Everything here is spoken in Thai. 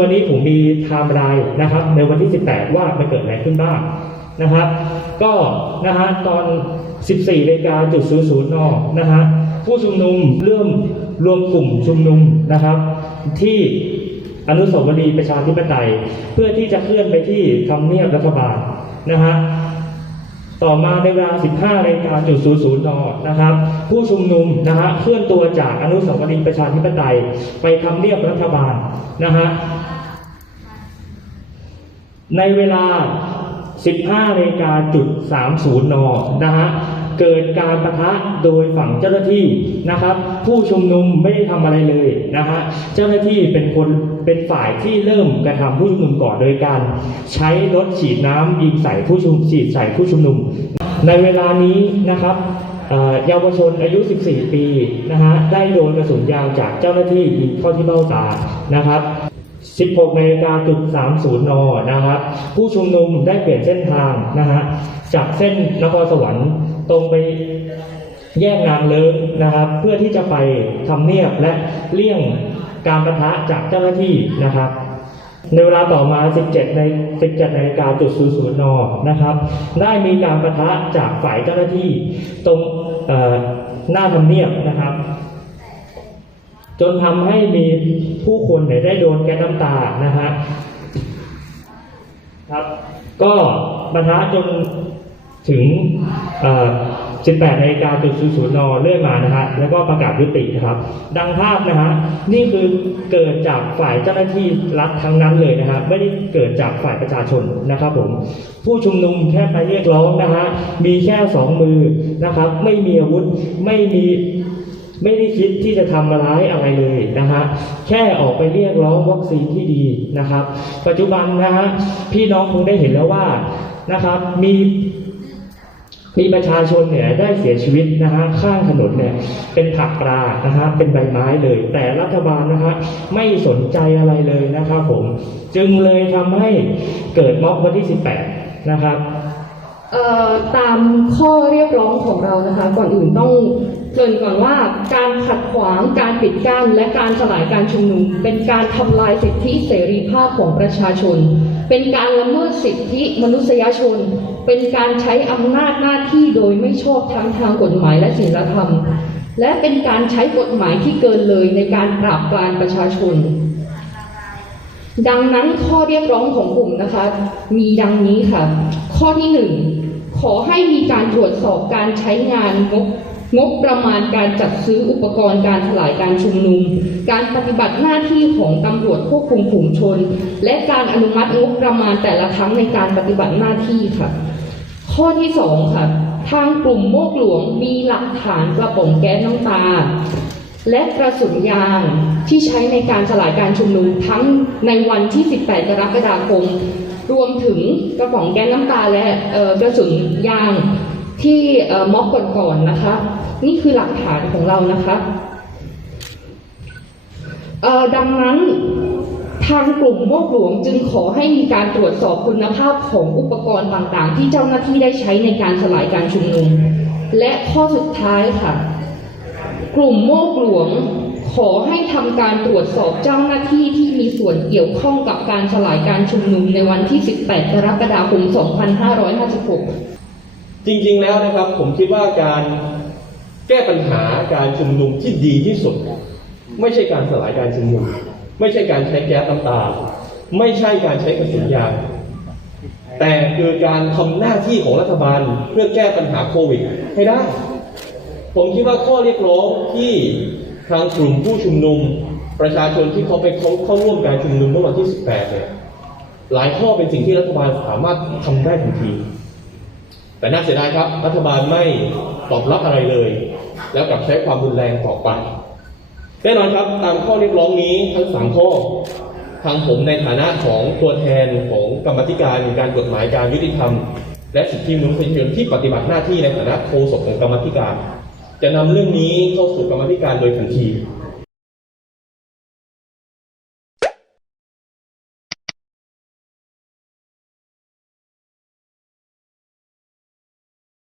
วันนี้ผมมีไทม์ไลน์นะครับ ในวันที่ 18 ว่ามันเกิดอะไรขึ้นบ้างนะครับ ก็นะฮะตอน 14นาฬิกาจุดศูนย์ศูนย์นนะฮะผู้ชุมนุมเริ่มรวมกลุ่มชุมนุมนะครับ ที่อนุสาวรีย์ประชาธิปไตย เพื่อที่จะเคลื่อนไปที่ทำเนียบรัฐบาลนะฮะ ต่อมาในเวลา 15นาฬิกาจุด00นนย์นนะครับ ผู้ชุมนุมนะฮะเคลื่อนตัวจากอนุสาวรีย์ประชาธิปไตย ไปทำเนียบรัฐบาลนะฮะในเวลา 15นาฬิกาจุด30นนะฮะ เกิดการประทะโดยฝั่งเจ้าหน้าที่นะครับ ผู้ชุมนุมไม่ได้ทำอะไรเลยนะฮะเจ้าหน้าที่เป็นคนเป็นฝ่ายที่เริ่มกระทำผู้ชุมนุมก่อนโดยการใช้รถฉีดน้ำยิงใส่ผู้ชุมฉีดใส่ผู้ชุมนุม ในเวลานี้นะครับเอ่อเยาวชนอายุ 14 ปีนะฮะได้โดนกระสุนยางจากเจ้าหน้าที่ยิงเข้าที่เบ้าตานะครับ 16นาฬิกาจุด30นนะครับ ผู้ชุมนุมได้เปลี่ยนเส้นทางนะฮะจากเส้นนครสวรรค์ ตรงไปแยกนางเลิงนะครับ เพื่อที่จะไปทำเนียบและเลี่ยงการประทะจากเจ้าหน้าที่นะครับในเวลาต่อมา 17 ใน 17นาฬิกาจุด00นนะครับ ได้มีการประทะจากฝ่ายเจ้าหน้าที่ตรงหน้าทำเนียบนะครับ จนทำให้มีผู้คนเนี่ยได้โดนแก๊สน้ำตา นะฮะครับ ก็ประทะจน ถึงเอ่อ18นาฬิกาจุด00นเลื่อนมานะฮะแล้วก็ประกาศยุตินะครับ ดังภาพนะฮะนี่คือเกิดจากฝ่ายเจ้าหน้าที่รัฐทั้งนั้นเลยนะฮะไม่ได้เกิดจากฝ่ายประชาชนนะครับผมผู้ชุมนุมแค่ไปเรียกร้องนะฮะมีแค่สองมือนะครับ ไม่มีอาวุธไม่มีไม่ได้คิดที่จะทำร้ายอะไรเลยนะฮะ แค่ออกไปเรียกร้องวัคซีนที่ดีนะครับ ปัจจุบันนะฮะพี่น้องคงได้เห็นแล้วว่านะครับมี มีประชาชนเนี่ยได้เสียชีวิตนะฮะข้างถนนเนี่ยเป็นผักปลานะฮะเป็นใบไม้เลย แต่รัฐบาลนะฮะไม่สนใจอะไรเลยนะครับผม จึงเลยทำให้เกิดม็อบวันที่ 18 นะครับ ตามข้อเรียกร้องของเรานะคะ ก่อนอื่นต้องเกริ่นก่อนว่าการขัดขวางการปิดกั้น และการสลายการชุมนุม เป็นการทำลายสิทธิเสรีภาพของประชาชน เป็นการละเมิดสิทธิมนุษยชน เป็นการใช้อำนาจหน้าที่โดยไม่ชอบทั้งทางกฎหมายและศีลธรรม และเป็นการใช้กฎหมายที่เกินเลยในการปราบปรามประชาชน ดังนั้นข้อเรียกร้องของกลุ่มนะคะ มีดังนี้ค่ะ ข้อที่หนึ่งขอให้มีการตรวจสอบการใช้งานงบงบประมาณการจัดซื้ออุปกรณ์การสลายการชุมนุม การปฏิบัติหน้าที่ของตำรวจควบคุมฝูงชน และการอนุมัติงบประมาณแต่ละครั้งในการปฏิบัติหน้าที่ค่ะ ข้อที่สองค่ะ ทางกลุ่มโมกหลวงมีหลักฐานกระป๋องแก๊สน้ำตา และกระสุนยางที่ใช้ในการสลายการชุมนุมทั้งในวันที่ 18 กรกฎาคม รวมถึงกระป๋องแก๊สน้ำตาและกระสุนยางที่ม็อบก่อนๆนะคะ นี่คือหลักฐานของเรานะคะดังนั้นทางกลุ่มโมกหลวงจึงขอให้มีการตรวจสอบคุณภาพของอุปกรณ์ต่างๆ ที่เจ้าหน้าที่ได้ใช้ในการสลายการชุมนุม และข้อสุดท้ายค่ะ กลุ่มโมกหลวง ขอให้ทำการตรวจสอบเจ้าหน้าที่ที่มีส่วนเกี่ยวข้องกับการสลายการชุมนุมในวันที่ 18 กรกฎาคม 2556 จริงๆแล้วนะครับ ผมคิดว่าการแก้ปัญหาการชุมนุมที่ดีที่สุด ไม่ใช่การสลายการชุมนุม ไม่ใช่การใช้แก๊สน้ำตาไม่ใช่การใช้กระสุนยางแต่คือการทำหน้าที่ของรัฐบาลเพื่อแก้ปัญหาโควิดให้ได้ ผมคิดว่าข้อเรียกร้องที่ทางกลุ่มผู้ชุมนุม ประชาชนที่เขาไปเข้าเข้าร่วมการชุมนุมเมื่อวันที่ 18 เนี่ย หลายข้อเป็นสิ่งที่รัฐบาลสามารถทำได้ทันที แต่น่าเสียดายครับ รัฐบาลไม่ตอบรับอะไรเลย แล้วกลับใช้ความรุนแรงต่อไปแน่นอนครับตามข้อเรียกร้องนี้ทั้งสามข้อทางผมในฐานะของตัวแทนของกรรมธิการการกฎหมายการยุติธรรม และสิทธิมนุษยชนที่ปฏิบัติหน้าที่ในฐานะโฆษกของกรรมธิการ จะนำเรื่องนี้เข้าสู่กรรมธิการโดยทันที